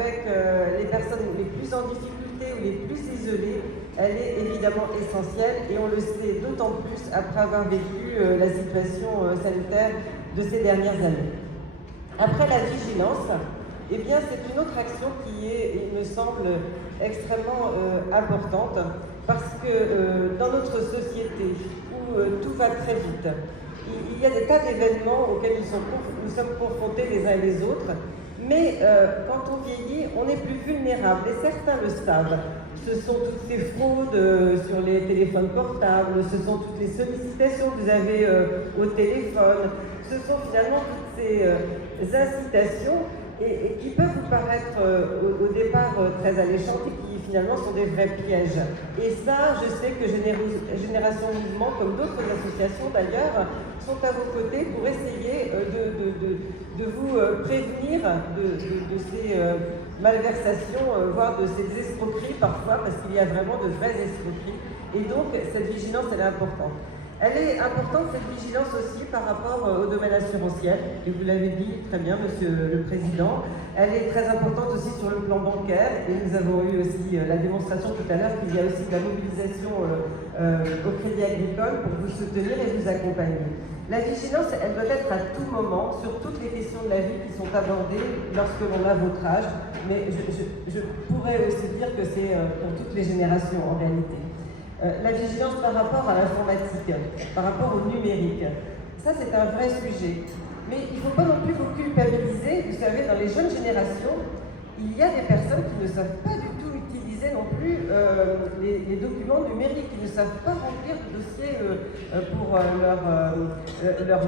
avec les personnes les plus en difficulté ou les plus isolées, elle est évidemment essentielle et on le sait d'autant plus après avoir vécu la situation sanitaire de ces dernières années. Après la vigilance, eh bien, c'est une autre action qui est, il me semble, extrêmement importante parce que dans notre société où tout va très vite, il y a des tas d'événements auxquels nous sommes confrontés les uns et les autres, mais quand on vieillit, on est plus vulnérable et certains le savent. Ce sont toutes ces fraudes sur les téléphones portables, ce sont toutes les sollicitations que vous avez au téléphone, ce sont finalement toutes ces incitations et qui peuvent vous paraître au départ très alléchantes et qui finalement sont des vrais pièges. Et ça, je sais que Génération Mouvement, comme d'autres associations d'ailleurs, sont à vos côtés pour essayer de vous prévenir de ces malversations, voire de ces escroqueries parfois, parce qu'il y a vraiment de vraies escroqueries. Et donc, cette vigilance, elle est importante. Elle est importante, cette vigilance aussi, par rapport au domaine assurantiel, et vous l'avez dit très bien, Monsieur le Président. Elle est très importante aussi sur le plan bancaire, et nous avons eu aussi la démonstration tout à l'heure qu'il y a aussi de la mobilisation au Crédit Agricole pour vous soutenir et vous accompagner. La vigilance, elle doit être à tout moment sur toutes les questions de la vie qui sont abordées lorsque l'on a votre âge, mais je pourrais aussi dire que c'est pour toutes les générations en réalité. La vigilance par rapport à l'informatique, par rapport au numérique, ça c'est un vrai sujet. Mais il ne faut pas non plus vous culpabiliser. Vous savez, dans les jeunes générations, il y a des personnes qui ne savent pas du tout utiliser non plus les documents numériques, qui ne savent pas remplir de dossiers pour leur